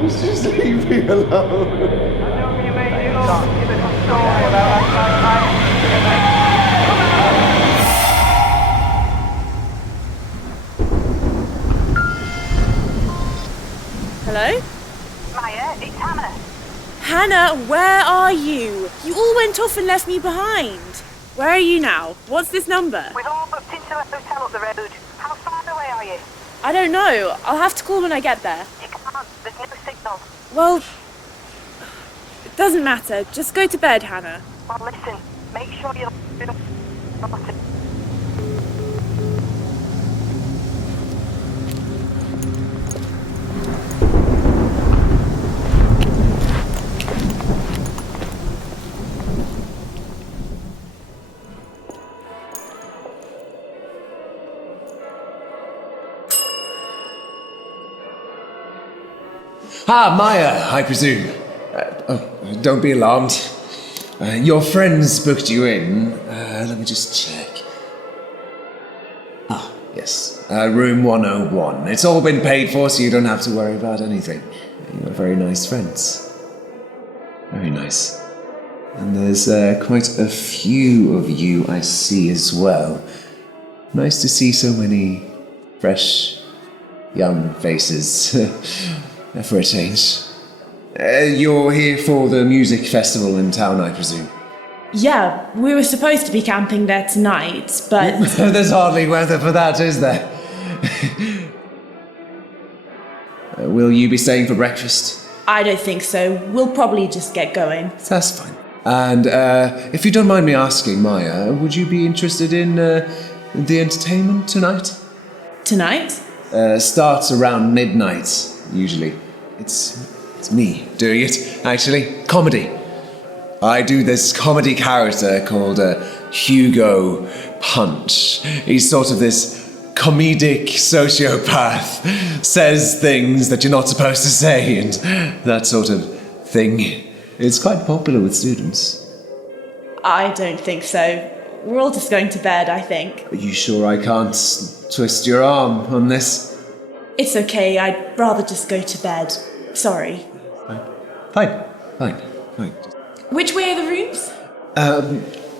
Just leave me alone. Hello? Maya, it's Hannah. Hannah, where are you? You all went off and left me behind. Where are you now? What's this number? We've all booked into a hotel up the road. How far away are you? I don't know. I'll have to call when I get there. You can't. There's no signal. Well, it doesn't matter. Just go to bed, Hannah. Well, listen. Make sure you're... Ah, Maya, I presume. Don't be alarmed. Your friends booked you in. Let me just check. Ah, yes. Room 101. It's all been paid for, so you don't have to worry about anything. You're very nice friends. Very nice. And there's quite a few of you I see as well. Nice to see so many fresh, young faces. For a change. You're here for the music festival in town, I presume? Yeah, we were supposed to be camping there tonight, but... There's hardly weather for that, is there? Will you be staying for breakfast? I don't think so. We'll probably just get going. That's fine. And if you don't mind me asking, Maya, would you be interested in the entertainment tonight? Tonight? Starts around midnight, usually. It's me doing it, actually. Comedy. I do this comedy character called Hugo Punch. He's sort of this comedic sociopath. Says things that you're not supposed to say and that sort of thing. It's quite popular with students. I don't think so. We're all just going to bed, I think. Are you sure I can't twist your arm on this? It's okay. I'd rather just go to bed. Sorry. Fine. Which way are the rooms?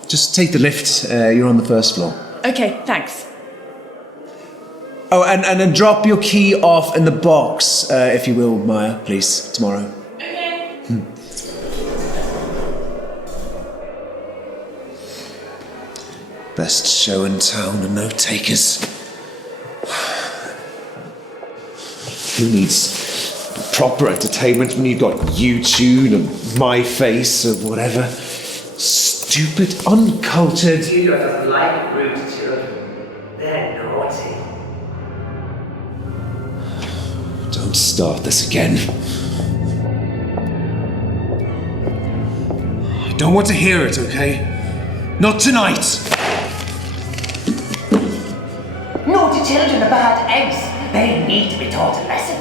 Just take the lift. You're on the first floor. Okay, thanks. Oh, and then drop your key off in the box, if you will, Maya, please, tomorrow. Okay. Best show in town and no takers. Who needs proper entertainment when you've got YouTube and My Face or whatever? Stupid, uncultured... Theodore doesn't like rude children. They're naughty. Don't start this again. I don't want to hear it, okay? Not tonight! Naughty children are bad eggs. They need to be taught a lesson.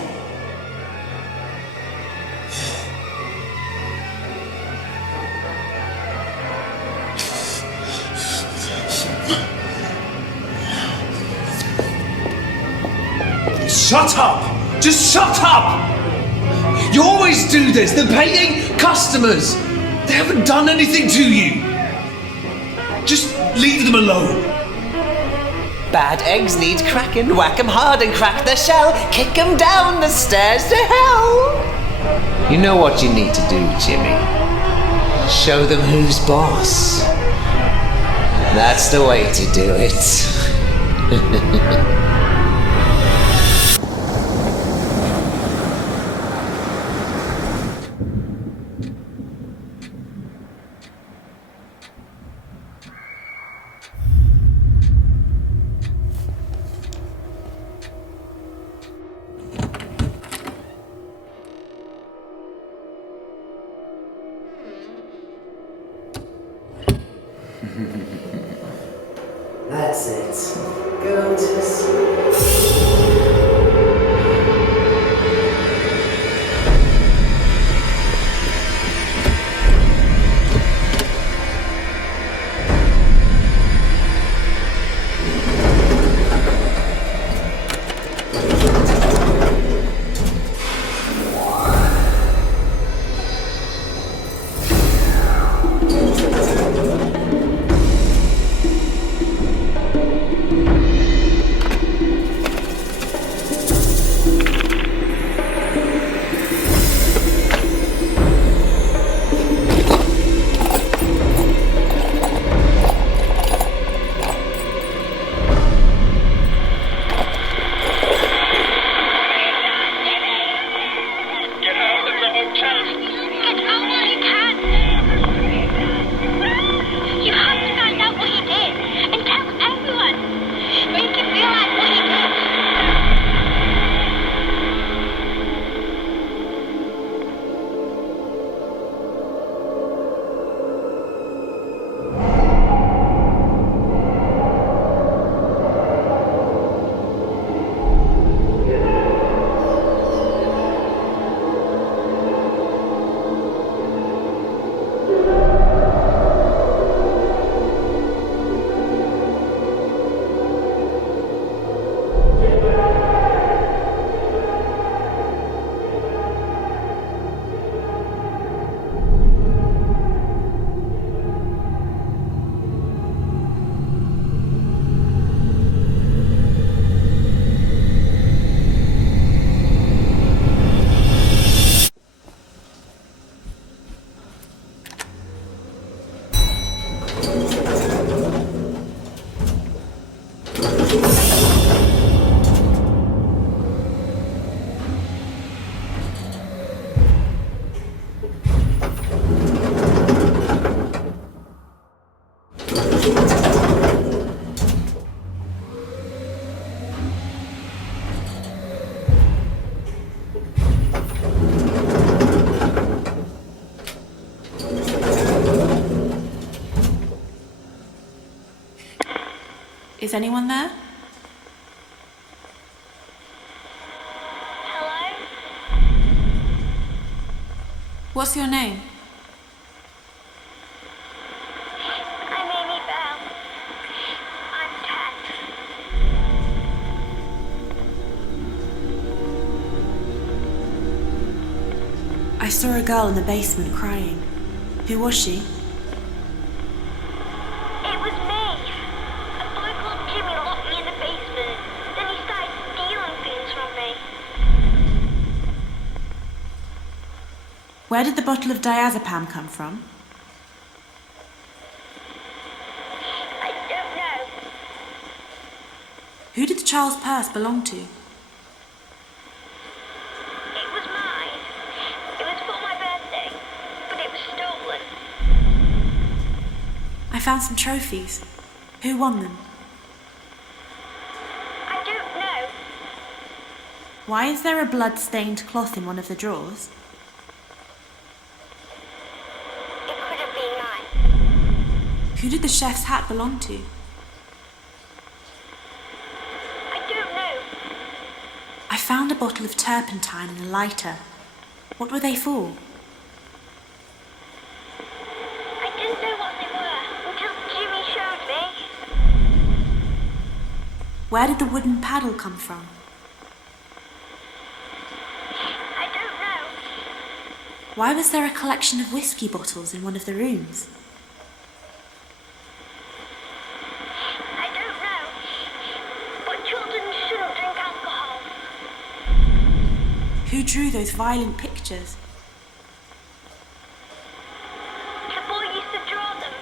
Shut up! Just shut up! You always do this. They're paying customers. They haven't done anything to you. Just leave them alone. Bad eggs need cracking. Whack 'em hard and crack their shell. Kick 'em down the stairs to hell. You know what you need to do, Jimmy. Show them who's boss. That's the way to do it. That's it. Go to sleep. Is anyone there? Hello? What's your name? I'm Amy Bell. I'm 10. I saw a girl in the basement crying. Who was she? It was me. A boy called Jimmy locked me in the basement. Then he started stealing things from me. Where did the bottle of diazepam come from? I don't know. Who did the child's purse belong to? It was mine. It was for my birthday, but it was stolen. I found some trophies. Who won them? I don't know. Why is there a blood-stained cloth in one of the drawers? It could have been mine. Who did the chef's hat belong to? I don't know. I found a bottle of turpentine and a lighter. What were they for? I didn't know what they were until Jimmy showed me. Where did the wooden paddle come from? I don't know. Why was there a collection of whiskey bottles in one of the rooms? I don't know. But children shouldn't drink alcohol. Who drew those violent pictures? The boy used to draw them.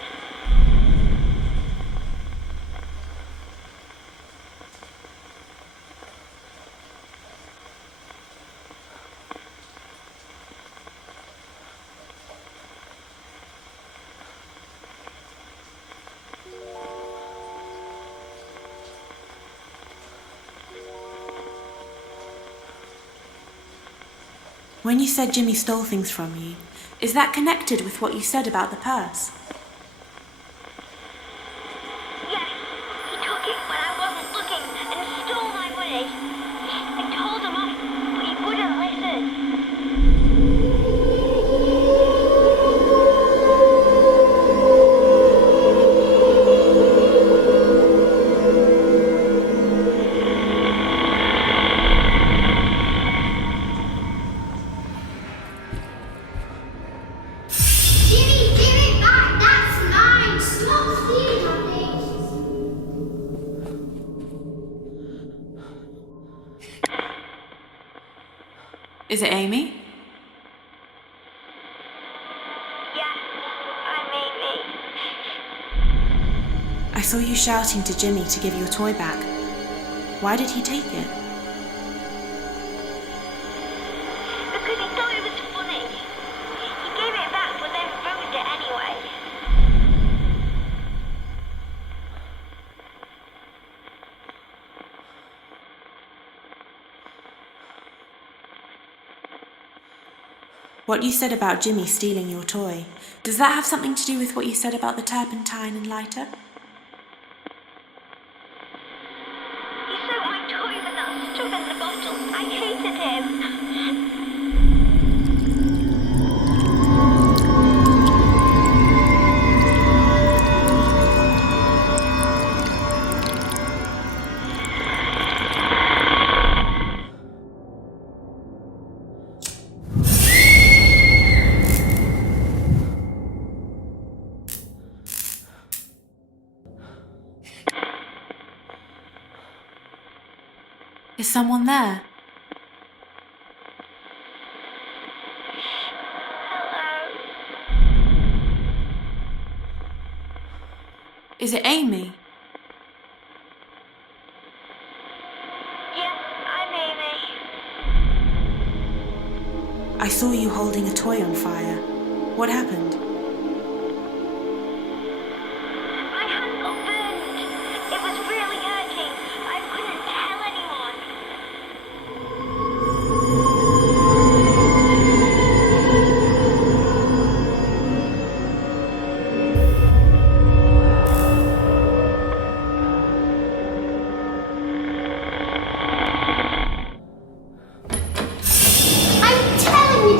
When you said Jimmy stole things from you, is that connected with what you said about the purse? Yes, he took it when I wasn't looking and stole my money. I told him off, but he wouldn't listen. Jimmy, give it back! That's mine! Stop stealing my things! Is it Amy? Yes, I'm Amy. I saw you shouting to Jimmy to give your toy back. Why did he take it? Because he thought it was funny. He gave it back but then ruined it anyway. What you said about Jimmy stealing your toy, does that have something to do with what you said about the turpentine and lighter? He stole my toy with that stuff in the bottle. I hated him. Is someone there? Hello. Is it Amy? Yes, I'm Amy. I saw you holding a toy on fire. What happened? My hand got burned. It was really hurting. I couldn't tell anyone.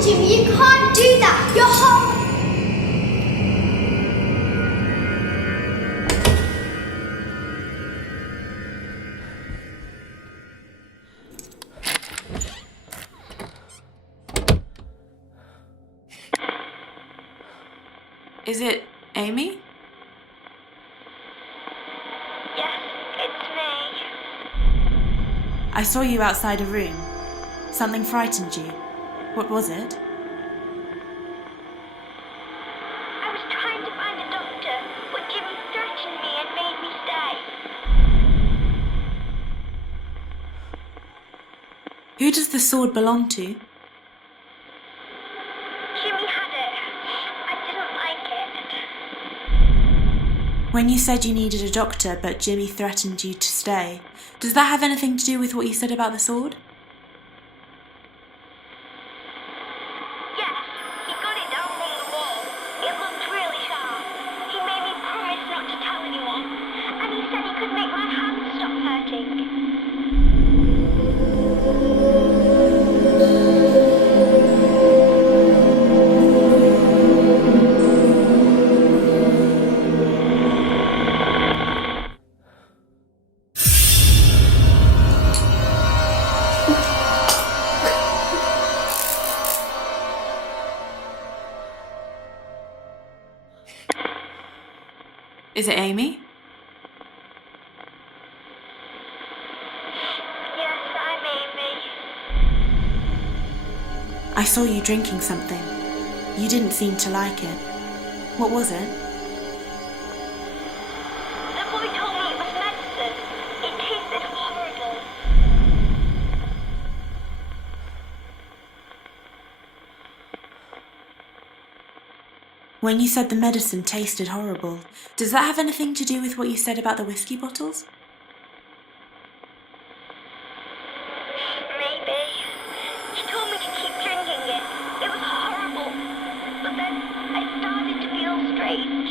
Jimmy, you can't do that. You're home. Is it Amy? Yes, it's me. I saw you outside a room. Something frightened you. What was it? I was trying to find a doctor, but Jimmy threatened me and made me stay. Who does the sword belong to? Jimmy had it. I didn't like it. When you said you needed a doctor but Jimmy threatened you to stay, does that have anything to do with what you said about the sword? Yes, he got it down from the wall. It looked really sharp. He made me promise not to tell anyone. And he said he could make my hands stop hurting. Is it Amy? Yes, I'm Amy. I saw you drinking something. You didn't seem to like it. What was it? The boy told me it was medicine. It tasted horrible. When you said the medicine tasted horrible, does that have anything to do with what you said about the whiskey bottles? Maybe. She told me to keep drinking it. It was horrible. But then I started to feel strange.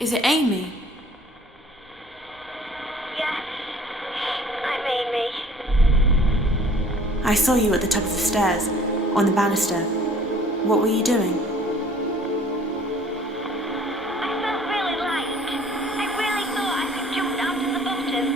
Is it Amy? Yes, I'm Amy. I saw you at the top of the stairs, on the banister. What were you doing? I felt really light. I really thought I could jump down to the bottom.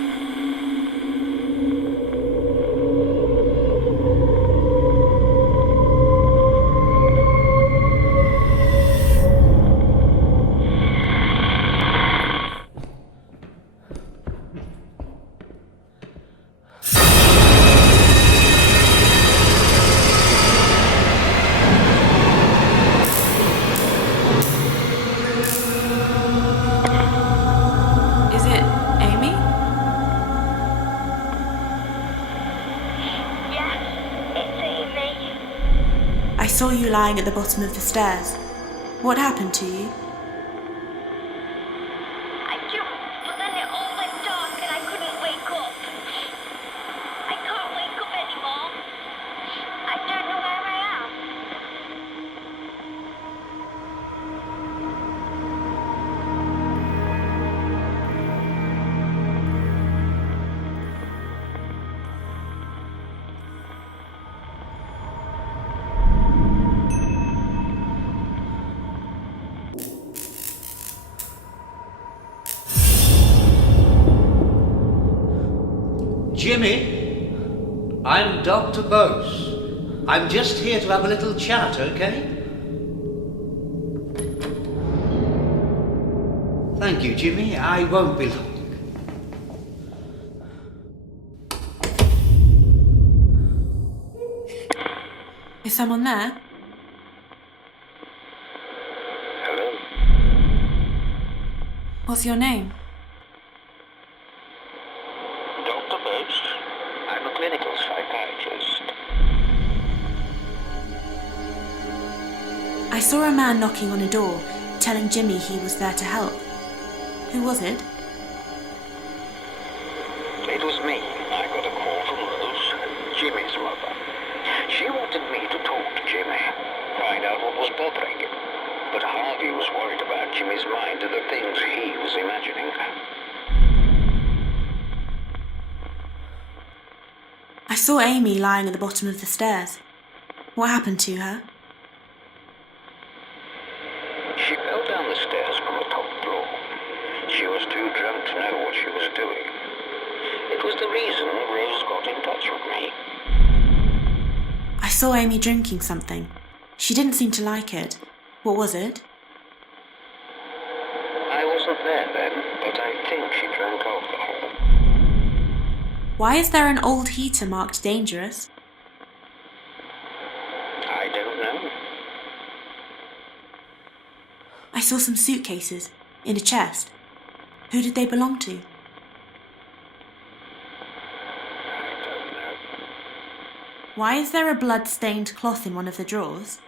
Is it Amy? Yes, it's Amy. I saw you lying at the bottom of the stairs. What happened to you? I jumped, but then it all went dark and I couldn't wake up. I can't wake up anymore. I don't know where I am. Jimmy, I'm Dr. Bose. I'm just here to have a little chat, okay? Thank you, Jimmy. I won't be long. Is someone there? Hello. What's your name? Dr. Bose. I'm a clinical psychiatrist. I saw a man knocking on a door, telling Jimmy he was there to help. Who was it? It was me. I got a call from Rose, Jimmy's mother. She wanted me to talk to Jimmy, find out what was bothering him. But Harvey was worried about Jimmy's mind and the things he was imagining. I saw Amy lying at the bottom of the stairs. What happened to her? She fell down the stairs from the top floor. She was too drunk to know what she was doing. It was the reason Rose got in touch with me. I saw Amy drinking something. She didn't seem to like it. What was it? I wasn't there then, but I think she drank alcohol. Why is there an old heater marked dangerous? I don't know. I saw some suitcases in a chest. Who did they belong to? I don't know. Why is there a blood-stained cloth in one of the drawers?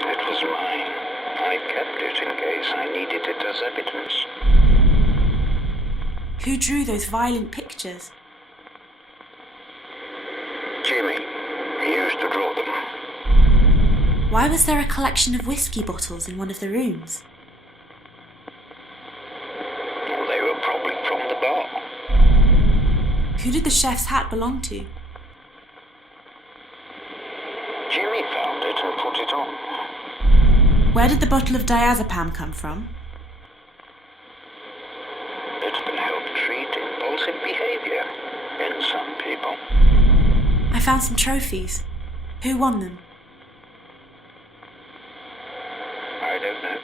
It was mine. I kept it in case I needed it as evidence. Who drew those violent pictures? Jimmy. He used to draw them. Why was there a collection of whiskey bottles in one of the rooms? Well, they were probably from the bar. Who did the chef's hat belong to? Jimmy found it and put it on. Where did the bottle of diazepam come from? It's been helped treat impulsive behavior in some people. I found some trophies. Who won them? I don't know.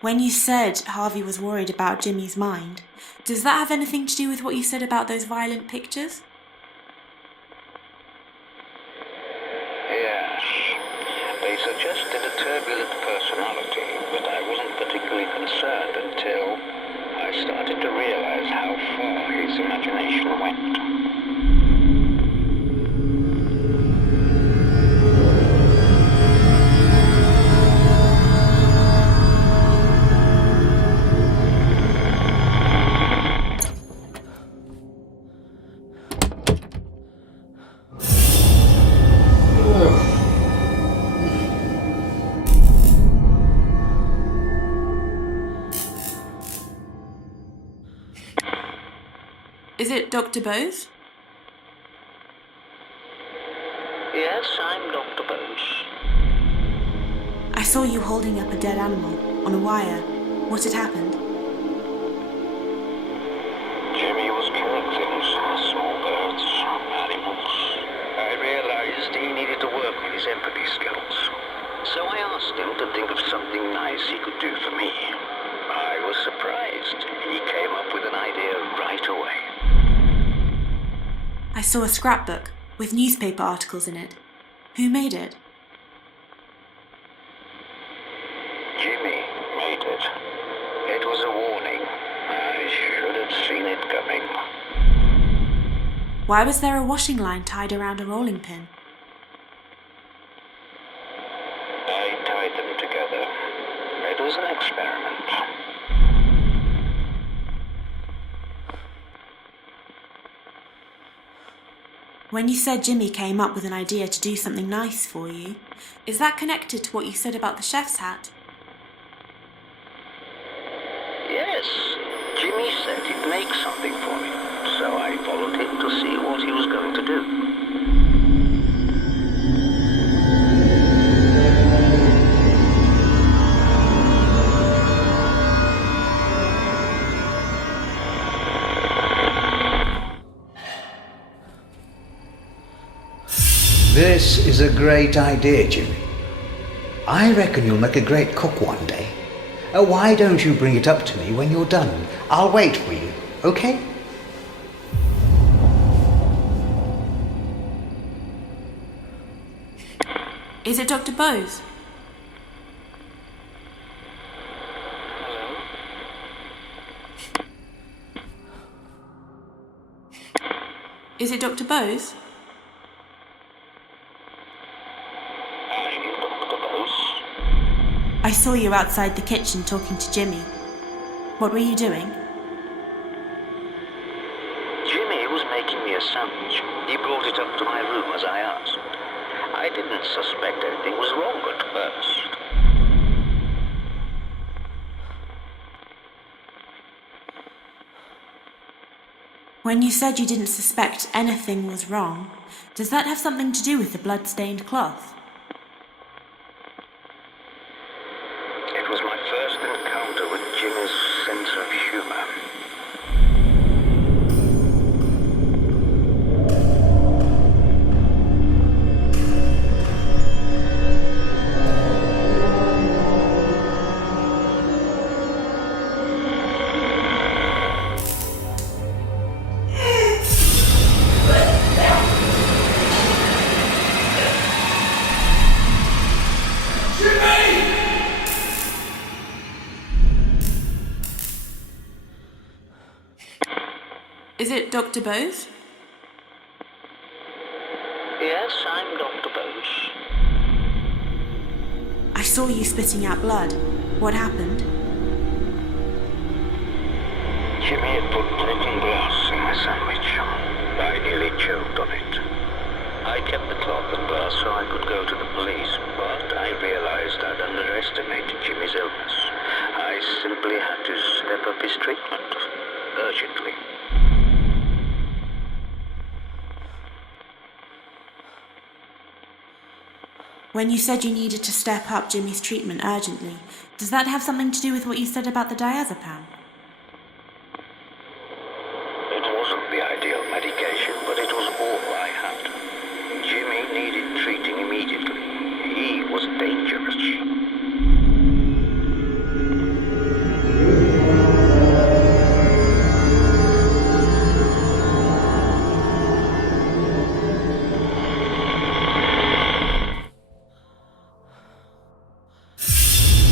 When you said Harvey was worried about Jimmy's mind, does that have anything to do with what you said about those violent pictures? Yes. They suggested a turbulent personality, but I wasn't particularly concerned until I started to realize how far his imagination went. Is it Dr. Bose? Yes, I'm Dr. Bose. I saw you holding up a dead animal on a wire. What had happened? Jimmy was killing things, small birds, animals. I realized he needed to work on his empathy skills. So I asked him to think of something nice he could do for me. I was surprised. He came up with an idea right away. I saw a scrapbook with newspaper articles in it. Who made it? Jimmy made it. It was a warning. I should have seen it coming. Why was there a washing line tied around a rolling pin? I tied them together. It was an experiment. When you said Jimmy came up with an idea to do something nice for you, is that connected to what you said about the chef's hat? Yes, Jimmy said he'd make something for me, so I followed him to see what he was going to do. This is a great idea, Jimmy. I reckon you'll make a great cook one day. Why don't you bring it up to me when you're done? I'll wait for you, okay? Is it Dr. Bose? Hello? Is it Dr. Bose? I saw you outside the kitchen talking to Jimmy. What were you doing? Jimmy was making me a sandwich. He brought it up to my room as I asked. I didn't suspect anything was wrong at first. When you said you didn't suspect anything was wrong, does that have something to do with the blood-stained cloth? It was my first encounter with Jimmy's sense of humor. Is it Dr. Bose? Yes, I'm Dr. Bose. I saw you spitting out blood. What happened? Jimmy had put broken glass in my sandwich. I nearly choked on it. I kept the cloth and glass so I could go to the police, but I realized I'd underestimated Jimmy's illness. I simply had to step up his treatment, urgently. When you said you needed to step up Jimmy's treatment urgently, does that have something to do with what you said about the diazepam? It wasn't the ideal medication, but it was all I had. Jimmy needed treating immediately. He was dangerous.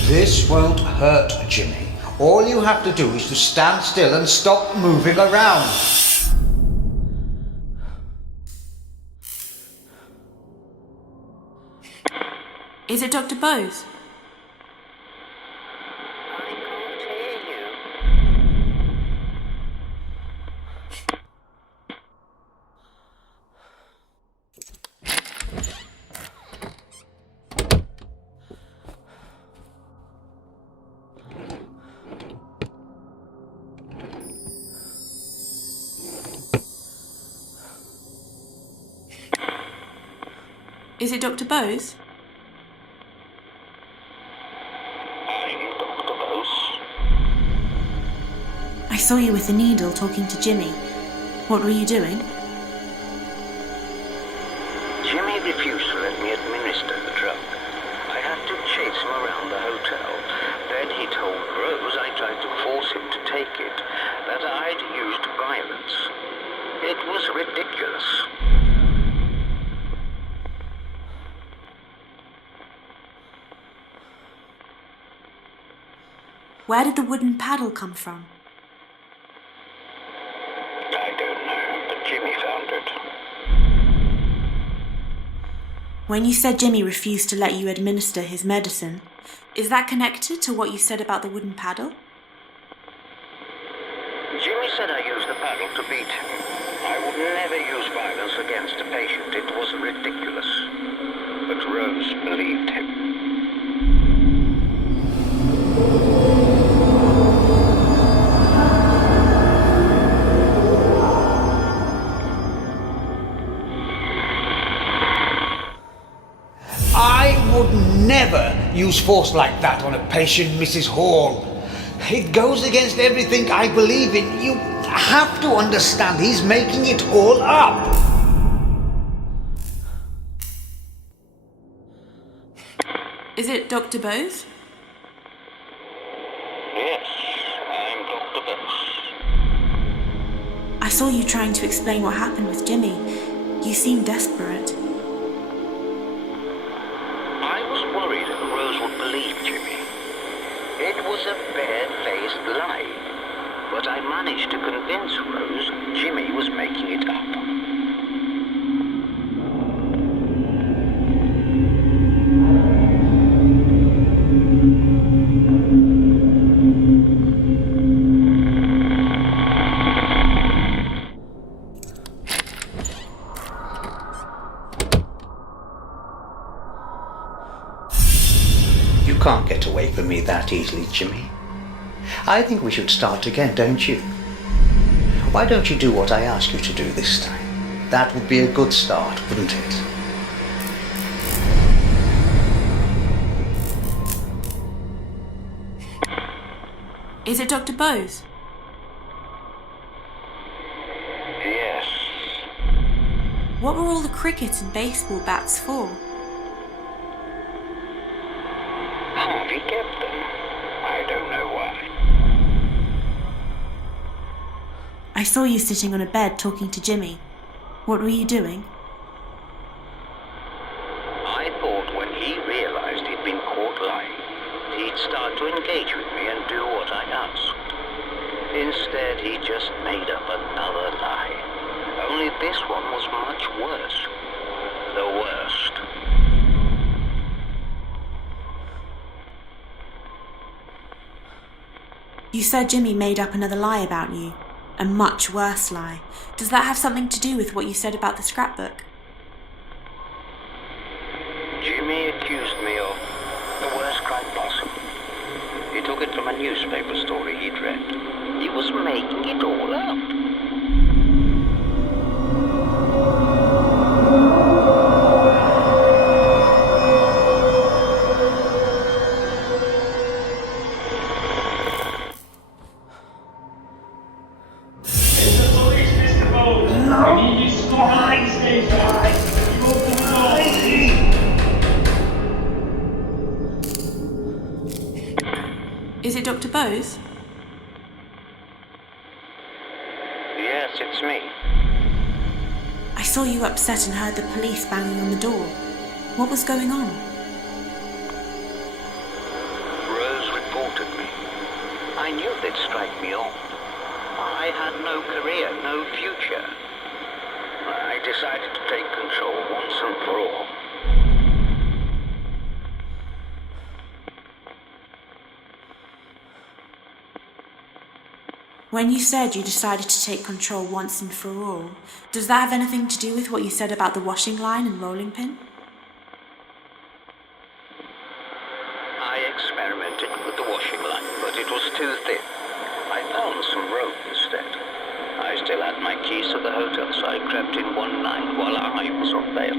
This won't hurt, Jimmy. All you have to do is to stand still and stop moving around. Is it Dr. Bose? I can't hear you. Is it Dr. Bose? I'm Dr. Bose. I saw you with the needle talking to Jimmy. What were you doing? Jimmy refused to let me administer the drug. I had to chase him around the hotel. Then he told Rose I tried to force him to take it, that I'd used violence. It was ridiculous. Where did the wooden paddle come from? I don't know, but Jimmy found it. When you said Jimmy refused to let you administer his medicine, is that connected to what you said about the wooden paddle? Jimmy said I used the paddle to beat him. I would never use violence against a patient. It was ridiculous. But Rose believed him. I would never use force like that on a patient, Mrs. Hall. It goes against everything I believe in. You have to understand he's making it all up. Is it Dr. Bose? Yes, I'm Dr. Bose. I saw you trying to explain what happened with Jimmy. You seemed desperate. I was worried that Rose would believe Jimmy. It was a bare-faced lie. But I managed to convince Rose Jimmy was making it up. can't get away from me that easily, Jimmy. I think we should start again, don't you? Why don't you do what I ask you to do this time? That would be a good start, wouldn't it? Is it Dr. Bose? Yes. What were all the cricket and baseball bats for? Harvey kept them. I don't know why. I saw you sitting on a bed talking to Jimmy. What were you doing? I thought when he realized he'd been caught lying, he'd start to engage with me and do what I asked. Instead, he just made up another lie. Only this one was much worse. The worst. You said Jimmy made up another lie about you. A much worse lie. Does that have something to do with what you said about the scrapbook? Jimmy accused me of the worst crime possible. He took it from a newspaper story he'd read. He was making it all up. Is it Dr. Bose? Yes, it's me. I saw you upset and heard the police banging on the door. What was going on? Rose reported me. I knew they'd strike me off. I had no career, no future. I decided to take control once and for all. When you said you decided to take control once and for all, does that have anything to do with what you said about the washing line and rolling pin? I experimented with the washing line, but it was too thin. I found some rope instead. I still had my keys to the hotel, so I crept in one night while I was on bail.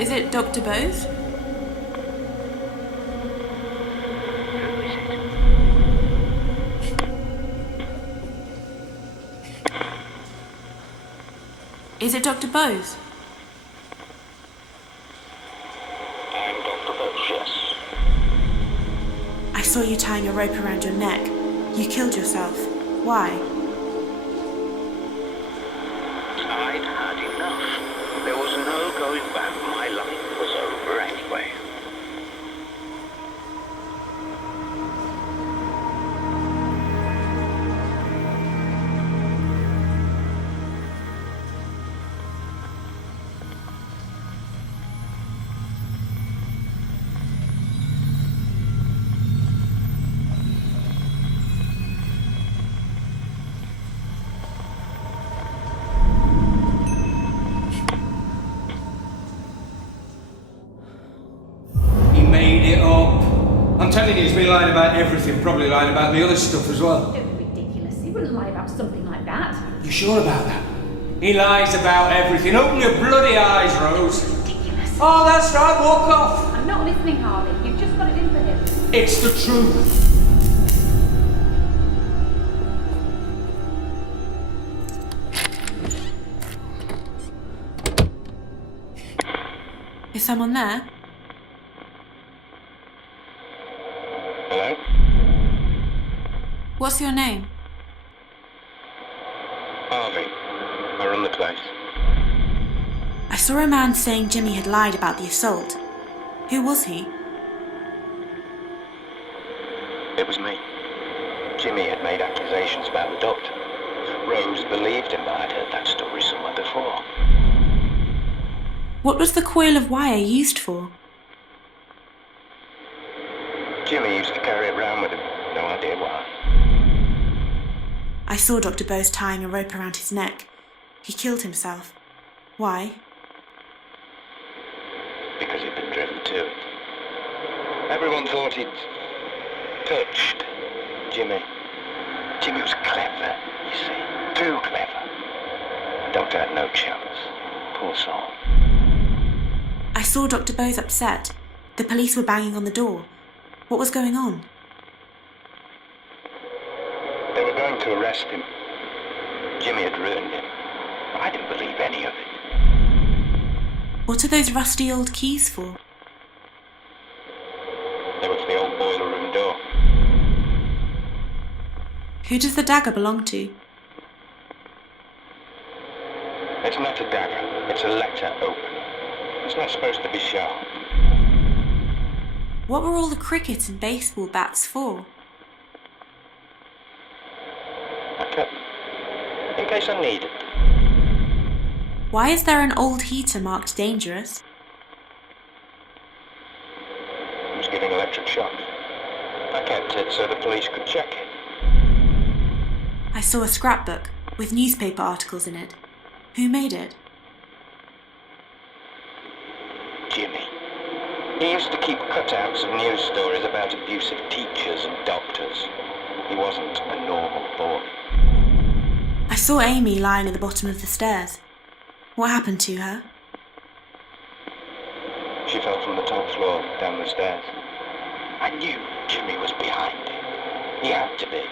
Is it Dr. Bose? Is it Dr. Bose? I'm Dr. Bose, yes. I saw you tying a rope around your neck. You killed yourself. Why? I'd had enough. There was no going back. My life was over anyway. I'm telling you, he's been lying about everything, probably lying about the other stuff as well. Don't be ridiculous. He wouldn't lie about something like that. You sure about that? He lies about everything. Open your bloody eyes, Rose. Ridiculous. Oh, that's right, walk off. I'm not listening, Harvey. You've just got it in for him. It's the truth. Is someone there? Hello? What's your name? Harvey. I run the place. I saw a man saying Jimmy had lied about the assault. Who was he? It was me. Jimmy had made accusations about the doctor. Rose believed him, but I'd heard that story somewhere before. What was the coil of wire used for? Jimmy used to carry it around with him. No idea why. I saw Dr. Bose tying a rope around his neck. He killed himself. Why? Because he'd been driven to it. Everyone thought he'd touched Jimmy. Jimmy was clever, you see. Too clever. Doctor had no chance. Poor soul. I saw Dr. Bose upset. The police were banging on the door. What was going on? They were going to arrest him. Jimmy had ruined him. I didn't believe any of it. What are those rusty old keys for? They were for the old boiler room door. Who does the dagger belong to? It's not a dagger. It's a letter opener. It's not supposed to be sharp. What were all the cricket and baseball bats for? I kept them. In case I needed them. Why is there an old heater marked dangerous? It was giving electric shocks. I kept it so the police could check it. I saw a scrapbook with newspaper articles in it. Who made it? Jimmy. He used to keep cutouts of news stories about abusive teachers and doctors. He wasn't a normal boy. I saw Amy lying at the bottom of the stairs. What happened to her? She fell from the top floor down the stairs. I knew Jimmy was behind it. He had to be.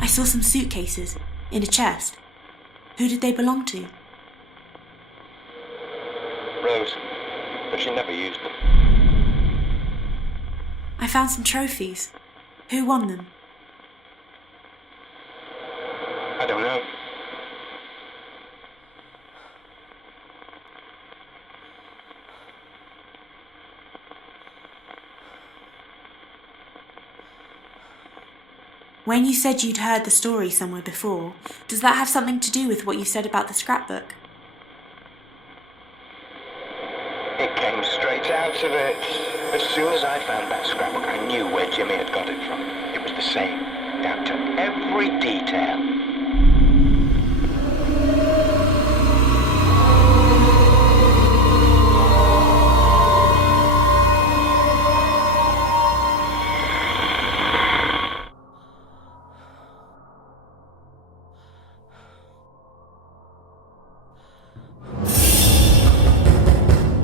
I saw some suitcases in a chest. Who did they belong to? Rose, but she never used them. I found some trophies. Who won them? I don't know. When you said you'd heard the story somewhere before, does that have something to do with what you said about the scrapbook? It came straight out of it. As soon as I found that scrapbook, I knew where Jimmy had got it from. It was the same, down to every detail.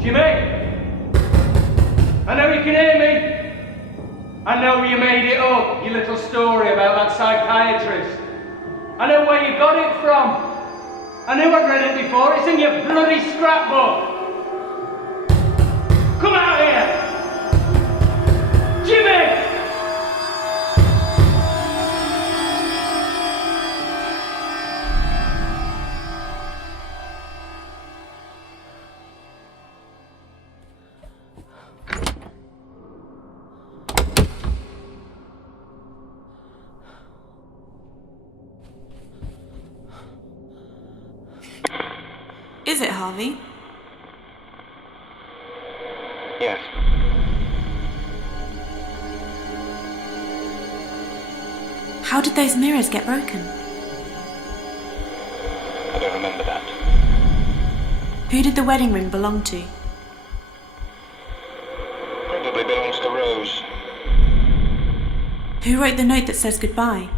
Jimmy! I know you can hear me. I know you made it up, your little story about that psychiatrist. I know where you got it from. I knew I'd read it before. It's in your bloody scrapbook. Come out here! Jimmy! Is it Harvey? Yes. How did those mirrors get broken? I don't remember that. Who did the wedding ring belong to? Probably belongs to Rose. Who wrote the note that says goodbye?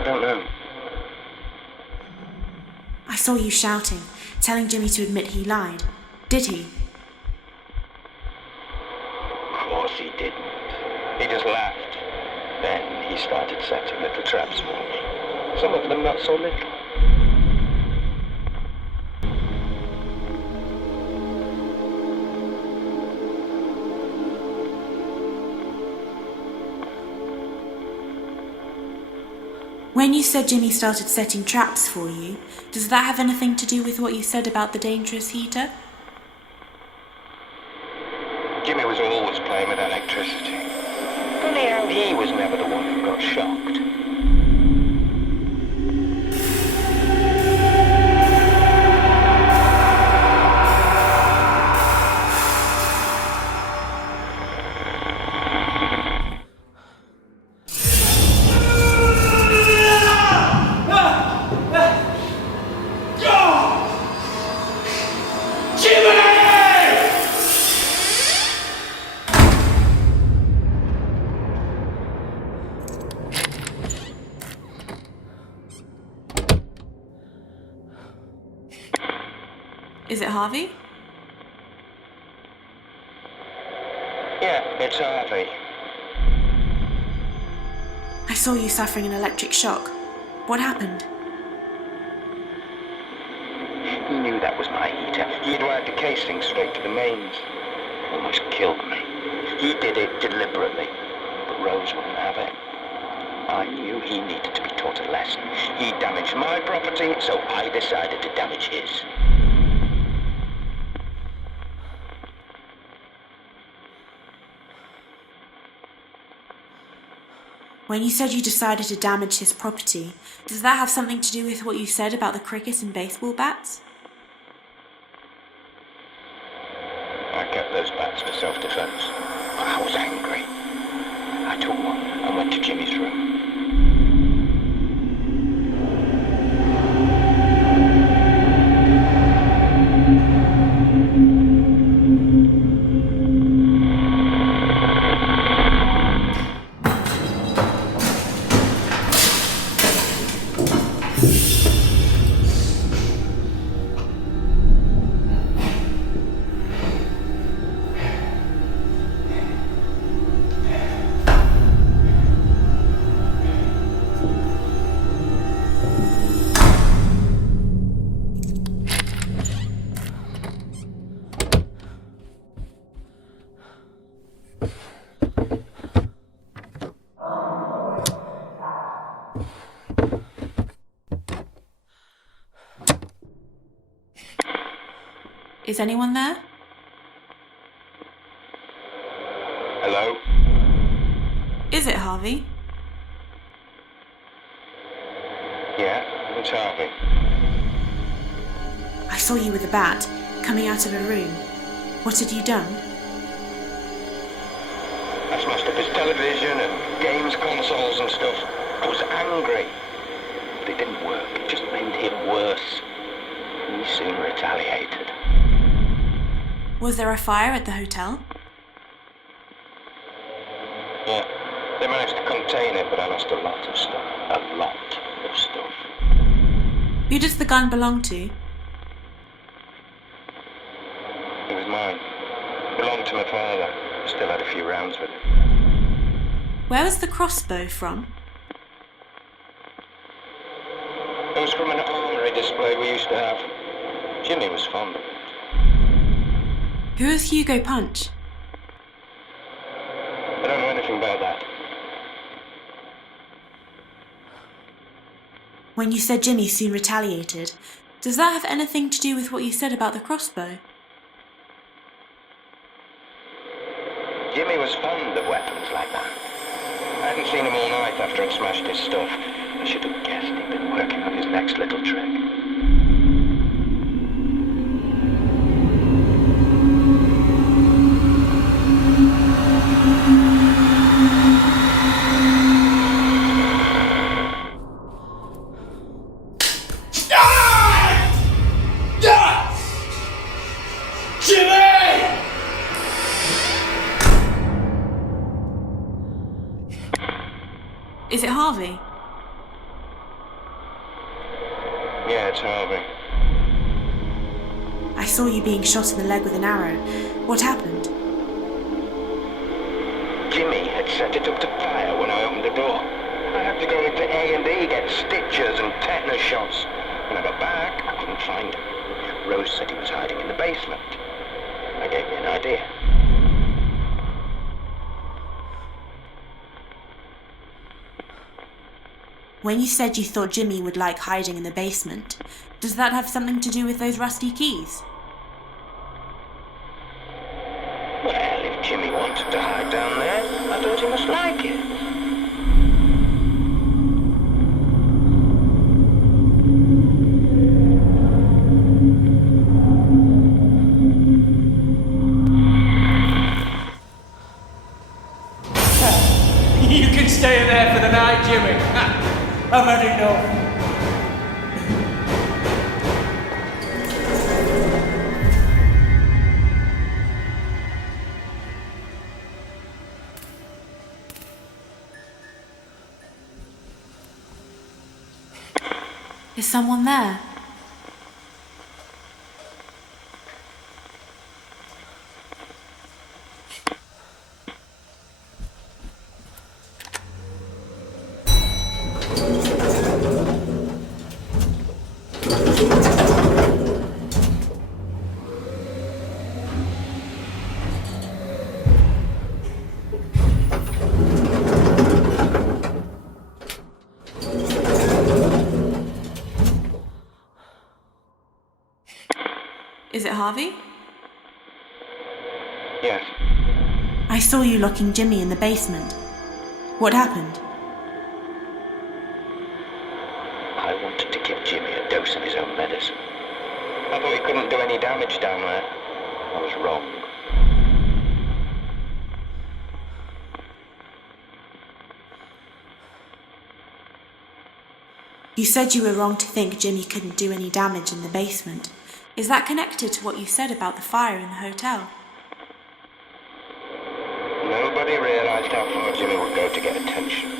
I don't know. I saw you shouting, telling Jimmy to admit he lied. Did he? Of course he didn't. He just laughed. Then he started setting little traps for me. Some of them not so little. When you said Jimmy started setting traps for you, does that have anything to do with what you said about the dangerous heater? Jimmy was always playing with electricity. Funny how he was never the one who got shocked. Is it Harvey? Yeah, it's Harvey. I saw you suffering an electric shock. What happened? He knew that was my heater. He'd wired the casing straight to the mains. Almost killed me. He did it deliberately, but Rose wouldn't have it. I knew he needed to be taught a lesson. He damaged my property, so I decided to damage his. When you said you decided to damage his property, does that have something to do with what you said about the cricket and baseball bats? I kept those bats for self-defense. I was angry. I took one and went to Jimmy's room. Is anyone there? Hello? Is it Harvey? Yeah, it's Harvey. I saw you with a bat, coming out of a room. What had you done? I smashed up his television and games consoles and stuff. I was angry. But it didn't work. It just made him worse. He soon retaliated. Was there a fire at the hotel? Yeah, they managed to contain it, but I lost a lot of stuff. A lot of stuff. Who does the gun belong to? It was mine. It belonged to my father. I still had a few rounds with it. Where was the crossbow from? It was from an armory display we used to have. Jimmy was fond of it. Who is Hugo Punch? I don't know anything about that. When you said Jimmy soon retaliated, does that have anything to do with what you said about the crossbow? Jimmy was fond of weapons like that. I hadn't seen him all night after I'd smashed his stuff. I should have guessed he'd been working on his next little trick. Is it Harvey? Yeah, it's Harvey. I saw you being shot in the leg with an arrow. What happened? Jimmy had set it up to fire when I opened the door. I had to go into A&E, get stitches and tetanus shots. When I got back, I couldn't find him. Rose said he was hiding in the basement. That gave me an idea. When you said you thought Jimmy would like hiding in the basement, does that have something to do with those rusty keys? Well, if Jimmy wanted to hide down there, I thought he must like it. You can stay there for the night, Jimmy. I've had enough. Is someone there? Is it Harvey? Yes. I saw you locking Jimmy in the basement. What happened? I wanted to give Jimmy a dose of his own medicine. I thought he couldn't do any damage down there. I was wrong. You said you were wrong to think Jimmy couldn't do any damage in the basement. Is that connected to what you said about the fire in the hotel? Nobody realized how far Jimmy would go to get attention.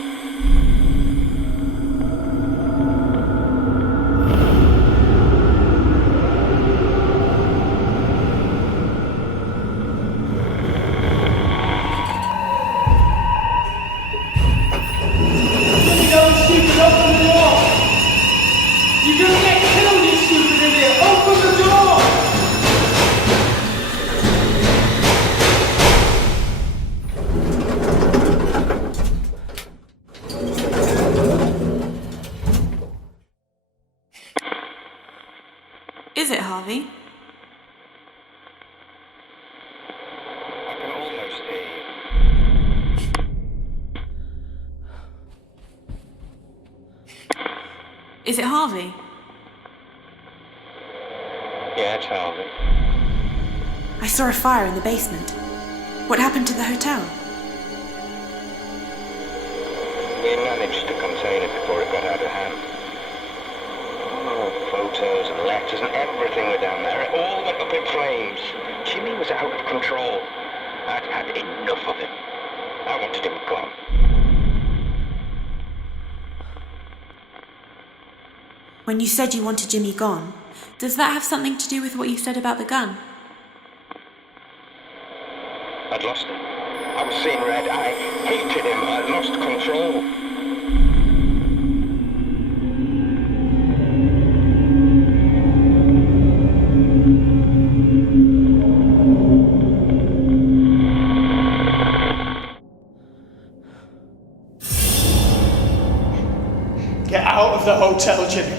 You go, stupid, open the door! You're gonna get killed, you stupid idiot! Open the door! Is it Harvey? I can almost hear you. Is it Harvey? Yeah, it's Harvey. I saw a fire in the basement. What happened to the hotel? We managed to contain it before it got out of hand. Oh, photos and letters and everything were down there. It all went up in flames. Jimmy was out of control. I'd had enough of him. I wanted him gone. When you said you wanted Jimmy gone, does that have something to do with what you said about the gun? I'd lost him. I was seeing red. I hated him. I'd lost control. Get out of the hotel, Jimmy.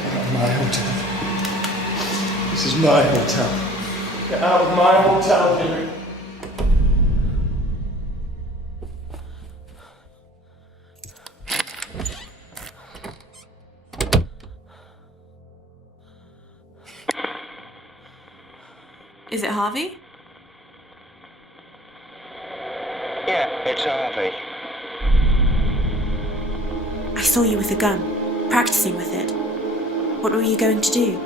Get out of my hotel. This is my hotel. Get out of my hotel, Jimmy. Is it Harvey? Yeah, it's Harvey. I saw you with a gun, practicing with it. What were you going to do?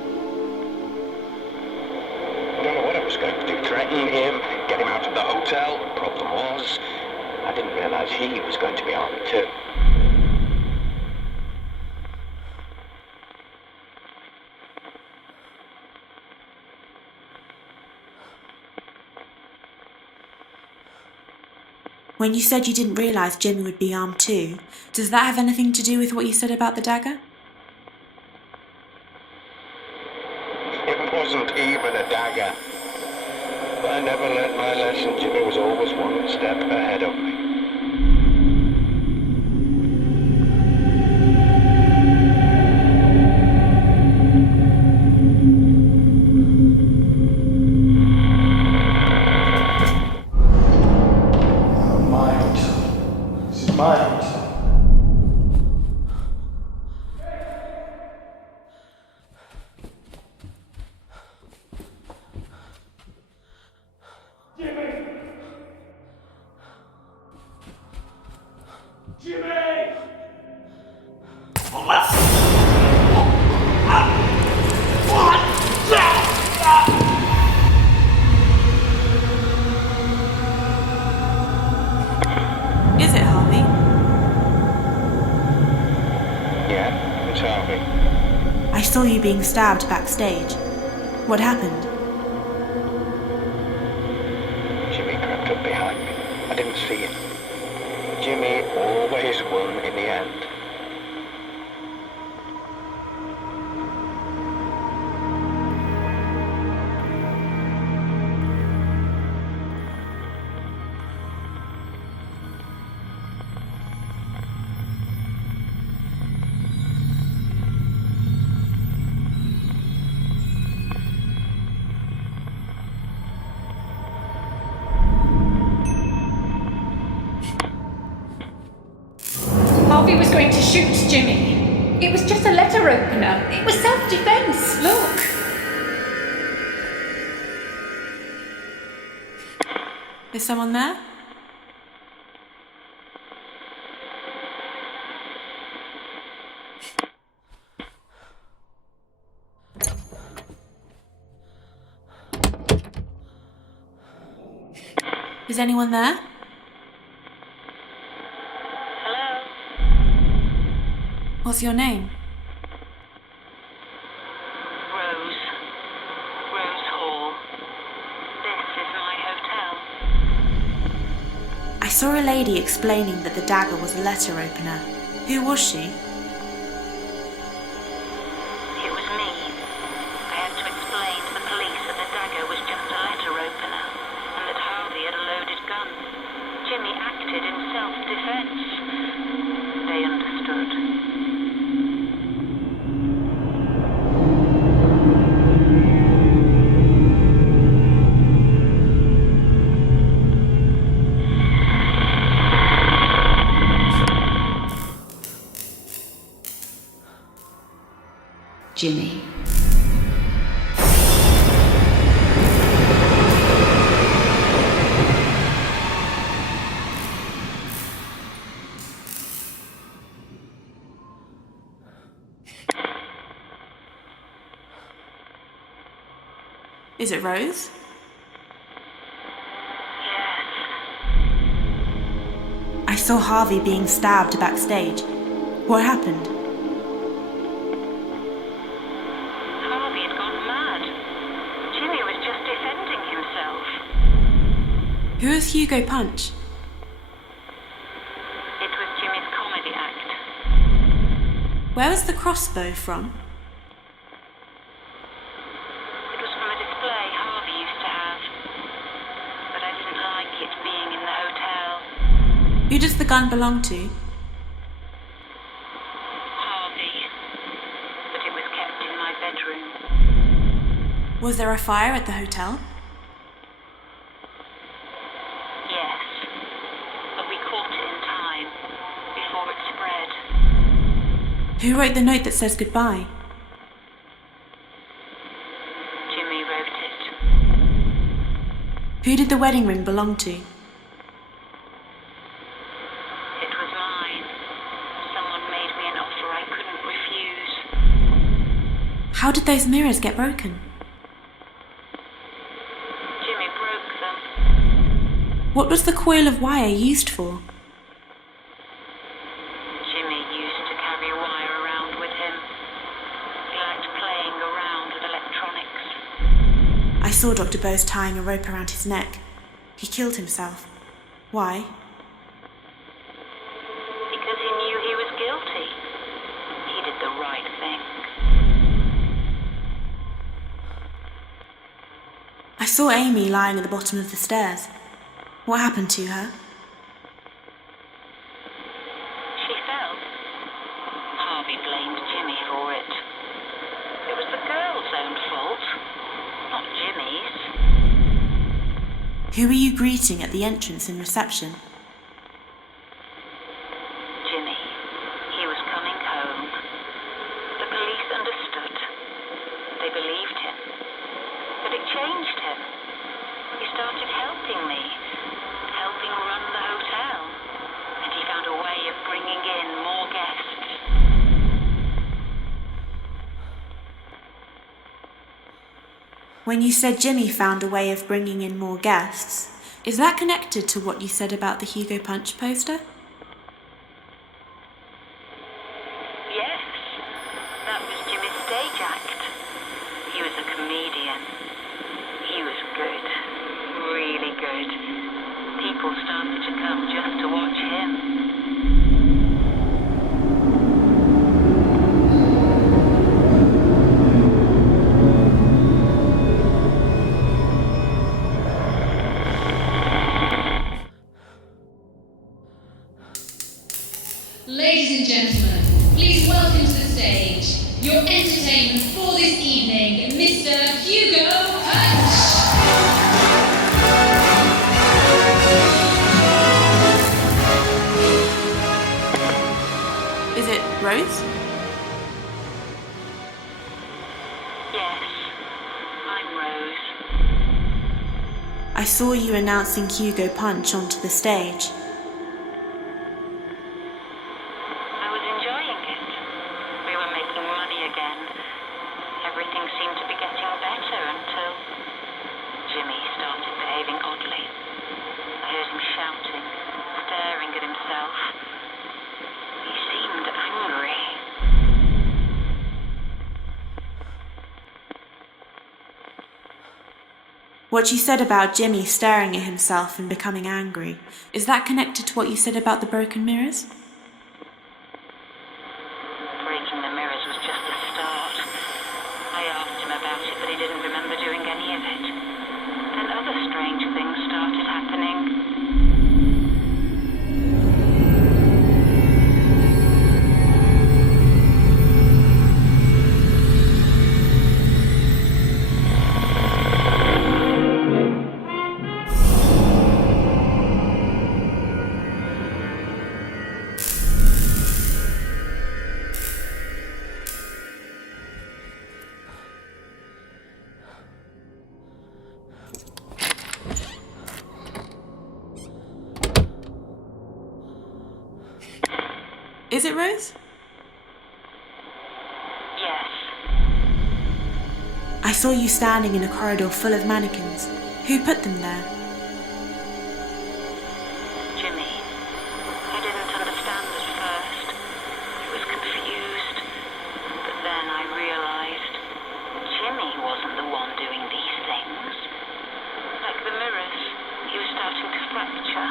I don't know what I was going to do. Threaten him, get him out of the hotel. The problem was, I didn't realize he was going to be armed too. When you said you didn't realise Jimmy would be armed too, does that have anything to do with what you said about the dagger? It wasn't even a dagger. But I never learnt my lesson. Jimmy was always one step ahead of me. I saw you being stabbed backstage. What happened? Jimmy crept up behind me. I didn't see it. Jimmy always won in the end. Harvey was going to shoot Jimmy. It was just a letter opener. It was self-defense. Look. Is someone there? Is anyone there? What's your name? Rose Hall. This is my hotel. I saw a lady explaining that the dagger was a letter opener. Who was she? It was me. I had to explain to the police that the dagger was just a letter opener and that Harvey had a loaded gun. Jimmy acted in self-defense. They understood. Jimmy. Is it Rose? Yes. I saw Harvey being stabbed backstage. What happened? Harvey had gone mad. Jimmy was just defending himself. Who is Hugo Punch? It was Jimmy's comedy act. Where was the crossbow from? It was from a display Harvey used to have. But I didn't like it being in the hotel. Who does the gun belong to? Harvey. But it was kept in my bedroom. Was there a fire at the hotel? Yes. But we caught it in time. Before it spread. Who wrote the note that says goodbye? Jimmy wrote it. Who did the wedding ring belong to? It was mine. Someone made me an offer I couldn't refuse. How did those mirrors get broken? Jimmy broke them. What was the coil of wire used for? Jimmy used to carry wire around with him. He liked playing around with electronics. I saw Dr. Bose tying a rope around his neck. He killed himself. Why? Because he knew he was guilty. He did the right thing. I saw Amy lying at the bottom of the stairs. What happened to her? She fell. Harvey blamed Jimmy for it. It was the girl's own fault, not Jimmy's. Who were you greeting at the entrance and reception? Jimmy. He was coming home. The police understood. They believed him. But it changed him. He started helping me, helping run the hotel. And he found a way of bringing in more guests. When you said Jimmy found a way of bringing in more guests, is that connected to what you said about the Hugo Punch poster? Yes, that was Jimmy's stake wanted to come just to watch him. Ladies and gentlemen, please welcome to the stage your entertainment for this evening, Mr. Hugo Punch! Is it Rose? Yes, I'm Rose. I saw you announcing Hugo Punch onto the stage. I was enjoying it. We were making money again. Everything seemed to be getting better until Jimmy started behaving oddly. I heard him shouting, staring at himself. He seemed angry. What you said about Jimmy staring at himself and becoming angry, is that connected to what you said about the broken mirrors? Breaking the mirrors was just the start. I asked him about it, but he didn't remember doing any of it. Then other strange things started happening. Is it Rose? Yes. I saw you standing in a corridor full of mannequins. Who put them there? Jimmy. I didn't understand at first. I was confused. But then I realized Jimmy wasn't the one doing these things. Like the mirrors, he was starting to fracture.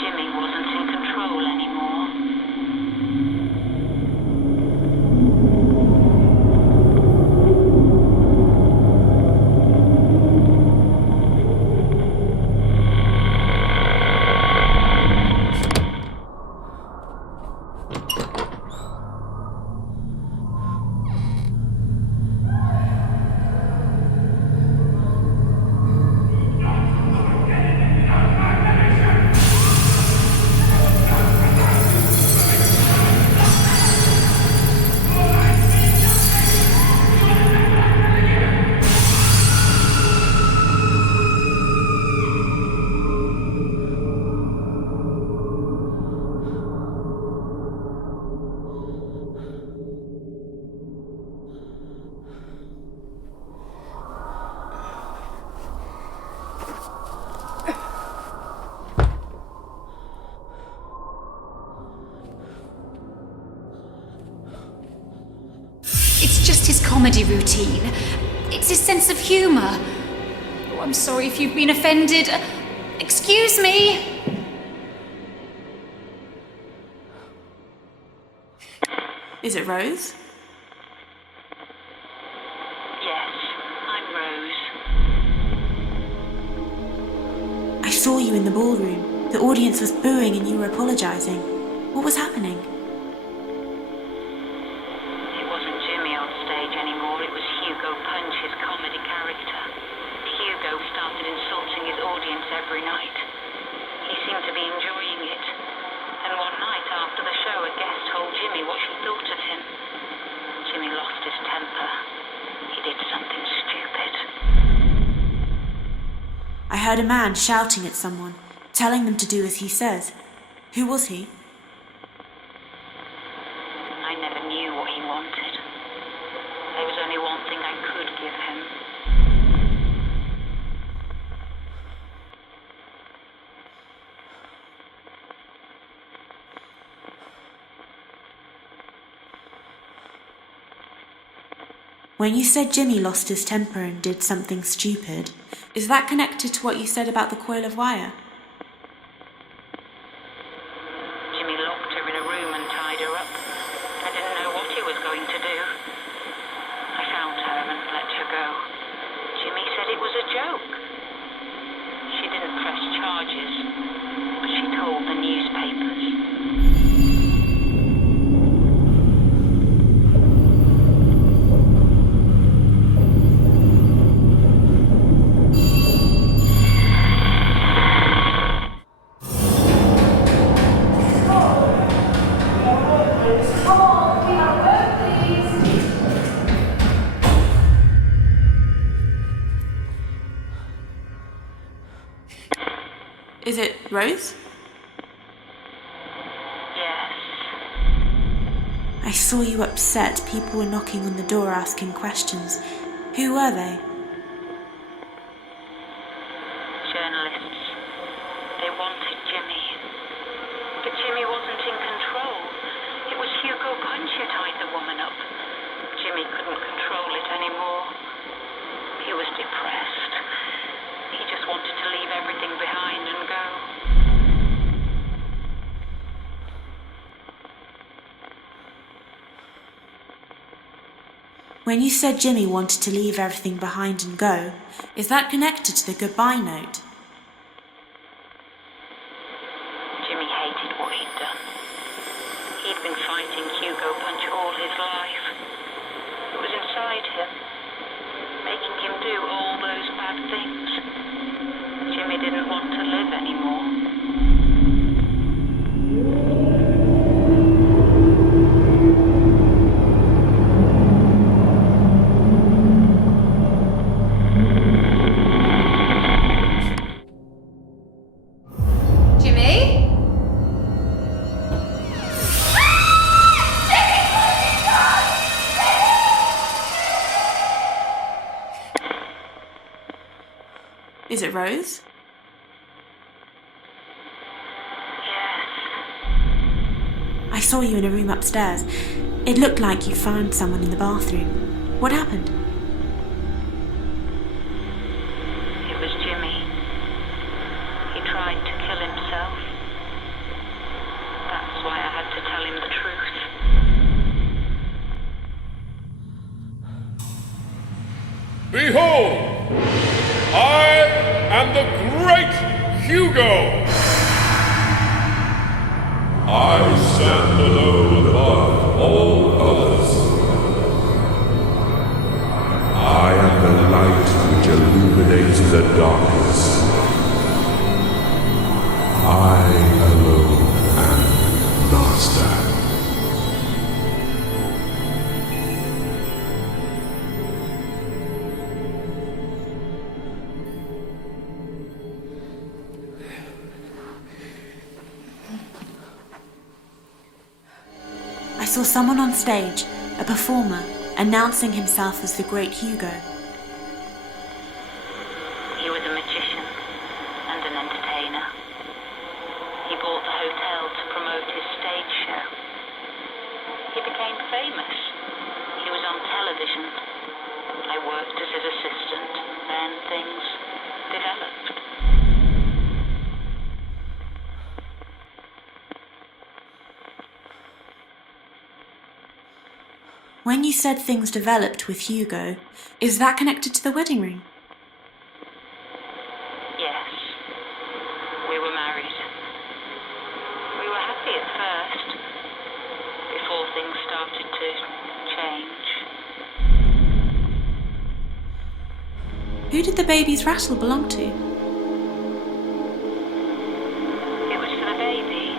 Jimmy wasn't in control anymore. It's just his comedy routine. It's his sense of humour. Oh, I'm sorry if you've been offended. Excuse me. Is it Rose? Yes, I'm Rose. I saw you in the ballroom. The audience was booing and you were apologising. What was happening? It wasn't Jimmy on stage anymore, it was Hugo Punch, his comedy character. Hugo started insulting his audience every night. He seemed to be enjoying it. And one night after the show, a guest told Jimmy what she thought of him. Jimmy lost his temper. He did something stupid. I heard a man shouting at someone, telling them to do as he says. Who was he? I never knew what he wanted. There was only one thing I could give him. When you said Jimmy lost his temper and did something stupid, is that connected to what you said about the coil of wire? Rose? Yes. I saw you upset. People were knocking on the door asking questions. Who were they? Journalists. They wanted Jimmy. But Jimmy wasn't in control. It was Hugo Punch who tied the woman up. Jimmy couldn't control it anymore. He was depressed. He just wanted to leave everything behind and go. When you said Jimmy wanted to leave everything behind and go, is that connected to the goodbye note? Jimmy hated what he'd done. He'd been fighting Hugo Punch all his life. It was inside him, making him do all those bad things. Jimmy didn't want to live anymore. Jimmy? Is it Rose? I saw you in a room upstairs. It looked like you found someone in the bathroom. What happened? It was Jimmy. He tried to kill himself. That's why I had to tell him the truth. Behold! I am the great Hugo! I stand alone above all others. I am the light which illuminates the darkness. I alone am master. I saw someone on stage, a performer, announcing himself as the Great Hugo. He was a magician and an entertainer. He bought the hotel to promote his stage show. He became famous. He was on television. I worked as his assistant. Then things developed. When you said things developed with Hugo, is that connected to the wedding ring? Yes. We were married. We were happy at first, before things started to change. Who did the baby's rattle belong to? It was for the baby.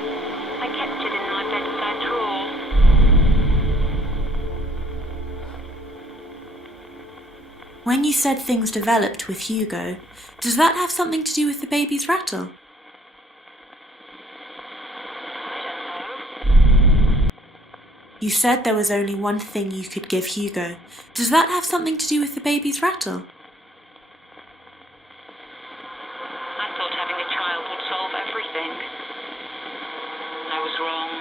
I kept it in my bedside drawer. When you said things developed with Hugo, does that have something to do with the baby's rattle? You said there was only one thing you could give Hugo. Does that have something to do with the baby's rattle? I thought having a child would solve everything. I was wrong.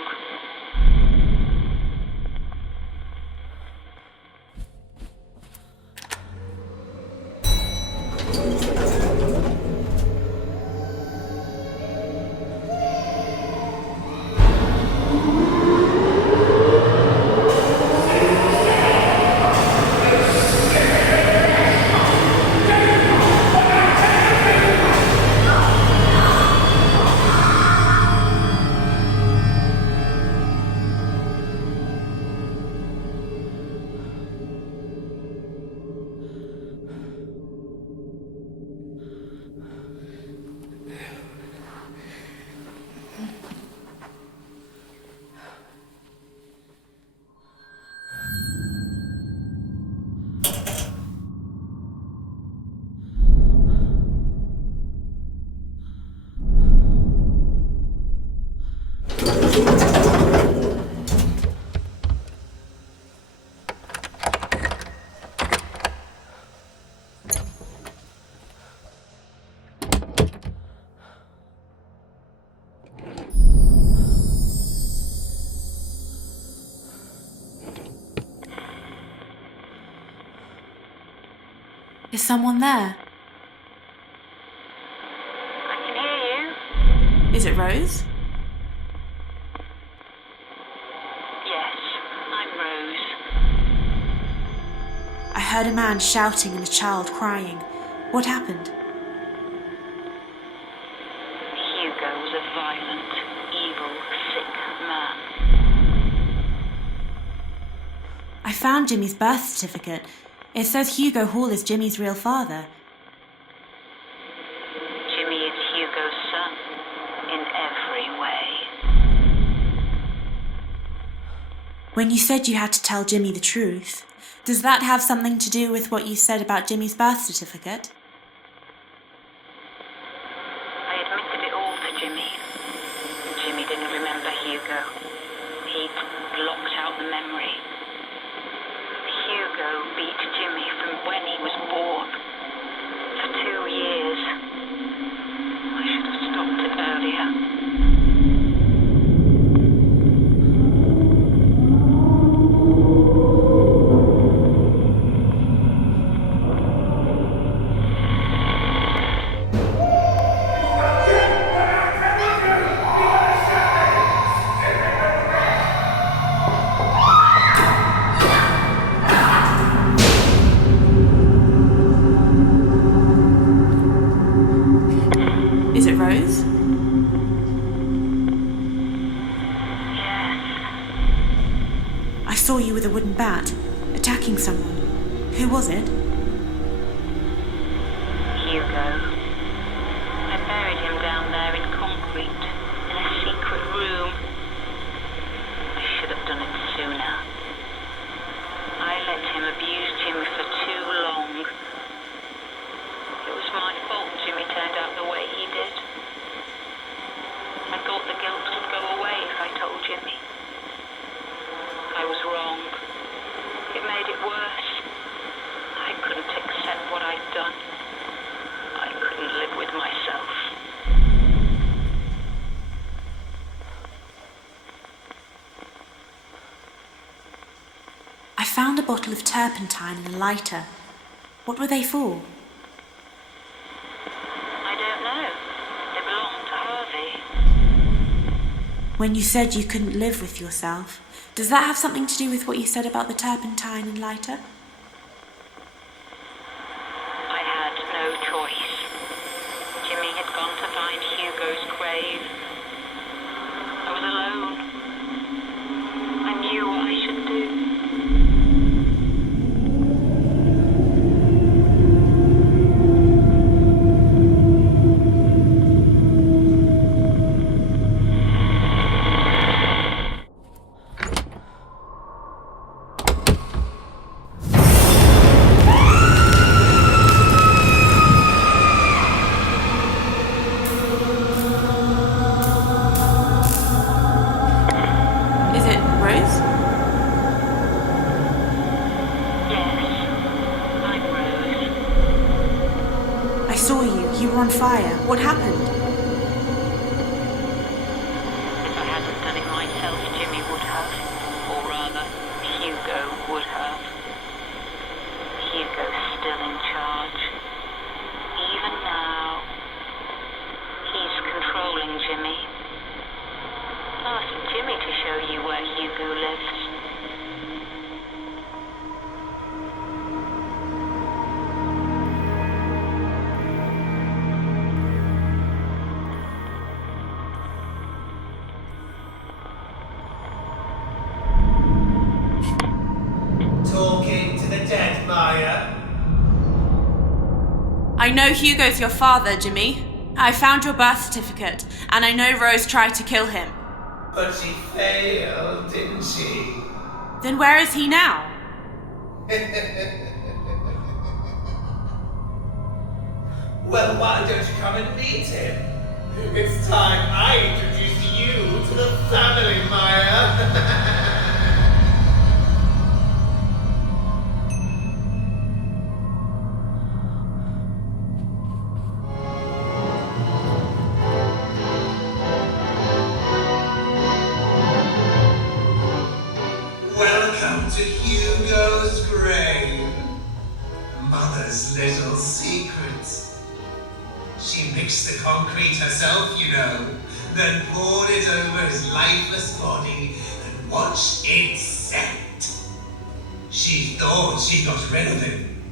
Is someone there? I can hear you. Is it Rose? Yes, I'm Rose. I heard a man shouting and a child crying. What happened? Hugo was a violent, evil, sick man. I found Jimmy's birth certificate. It says Hugo Hall is Jimmy's real father. Jimmy is Hugo's son, in every way. When you said you had to tell Jimmy the truth, does that have something to do with what you said about Jimmy's birth certificate? I admitted it all to Jimmy. Jimmy didn't remember Hugo. He'd blocked out the memory. Hugo beat Jimmy from when he was born. For 2 years. I should have stopped it earlier. Is it Rose? Yes. I saw you with a wooden bat, attacking someone. Who was it? Hugo. I buried him down there in concrete, in a secret room. I should have done it sooner. I let him abuse Jimmy for too long. It was my fault Jimmy turned out the way he did. I thought the guilt would go away if I told Jimmy. I was wrong. It made it worse. I couldn't accept what I'd done. I couldn't live with myself. I found a bottle of turpentine and a lighter. What were they for? I don't know. They belonged to Harvey. When you said you couldn't live with yourself, does that have something to do with what you said about the turpentine and lighter? I had no choice. Jimmy had gone to find Hugo's grave. I was alone. I knew what I should do. Is it Rose? Yes, I'm Rose. I saw you. You were on fire. What happened? If I hadn't done it myself, Jimmy would have. Or rather, Hugo would have. Hugo's still in charge. Even now. He's controlling Jimmy. Ask Jimmy to show you where Hugo lives. Talking to the dead, Maya. I know Hugo's your father, Jimmy. I found your birth certificate, and I know Rose tried to kill him. But she failed, didn't she? Then where is he now? Well, why don't you come and meet him? It's time I introduced you to the family, Maya. Welcome to Hugo's grave. mother's little secret. She mixed the concrete herself, you know, then poured it over his lifeless body and watched it set. She thought she got rid of him.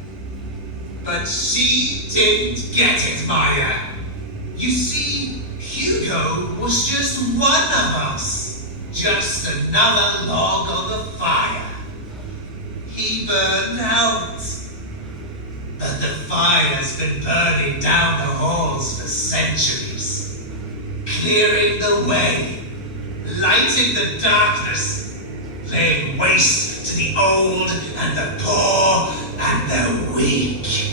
But she didn't get it, Maya. You see, Hugo was just one of us. Just another log on the fire. He burned out. But the fire's been burning down the halls for centuries. Clearing the way. Lighting the darkness. Laying waste to the old and the poor and the weak.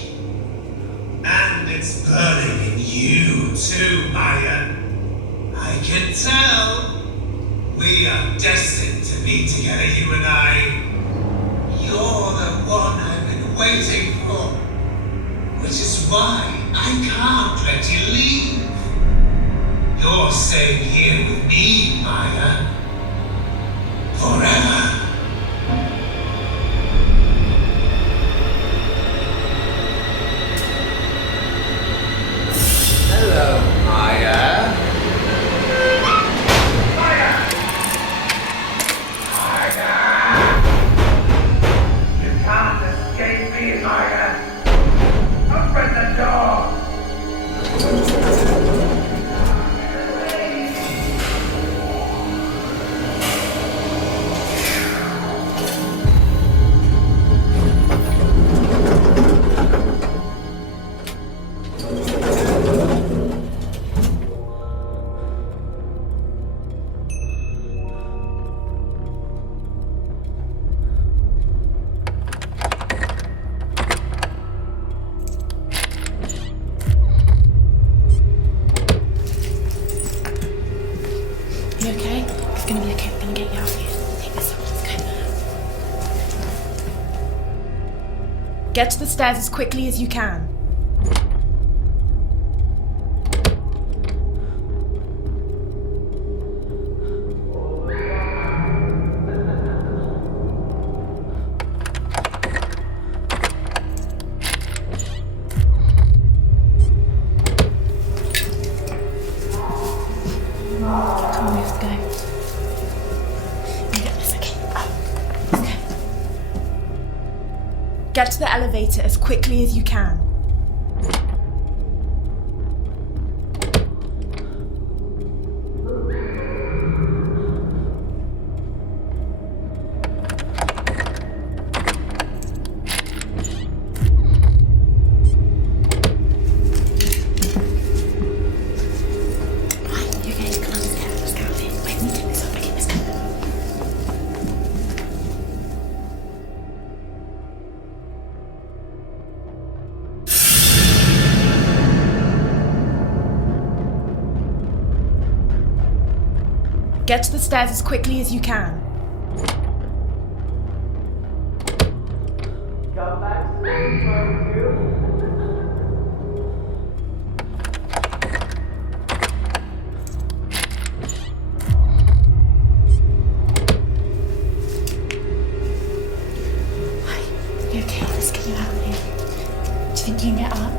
And it's burning in you too, Maya. I can tell. We are destined to be together, you and I. You're the one I've been waiting for. Which is why I can't let you leave. You're staying here with me, Maya. Forever. Hello, Maya. You can't escape me, Maya. Open the door. You okay? It's gonna be okay. We're gonna get you out of here. Take this off. Let's go. Get to the stairs as quickly as you can. Come on, we have to go. You get this, okay? Let's go. Get to the elevator as quickly as you can. Get to the stairs as quickly as you can. Come back soon, won't you? You okay? Let's get you out of here. Do you think you can get up?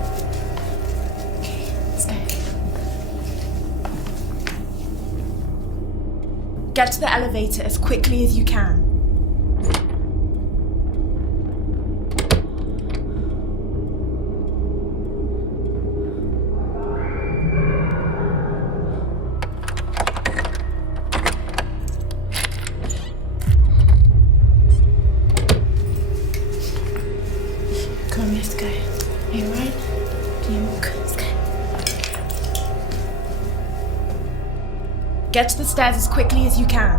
Okay, let's go. Get to the elevator as quickly as you can. Come on, let's go. Are you alright? Can you walk? Let's go. Get to the stairs as quickly as you can.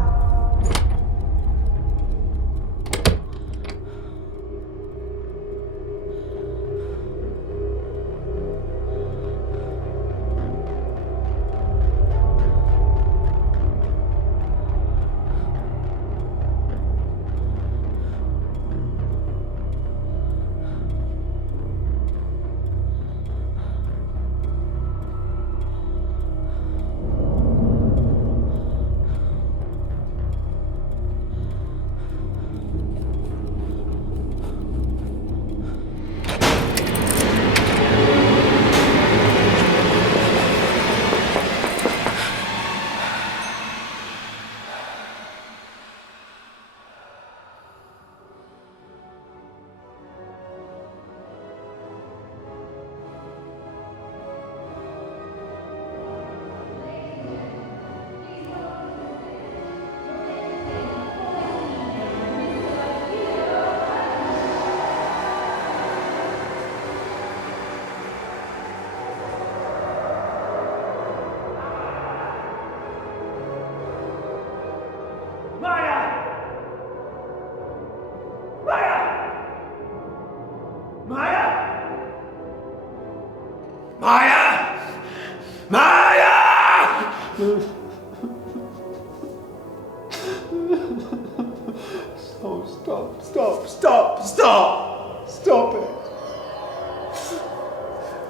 Stop it.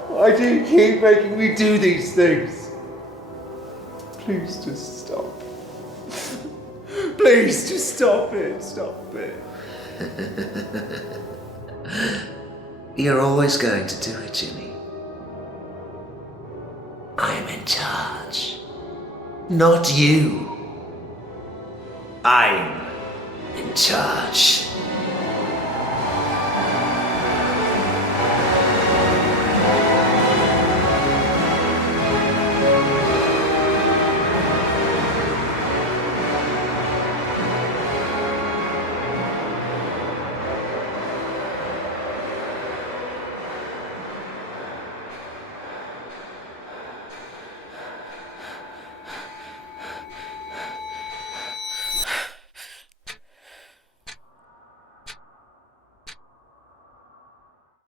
Why do you keep making me do these things? Please just stop. Please just stop it. Stop it. You're always going to do it, Jimmy. I'm in charge. Not you. I'm in charge.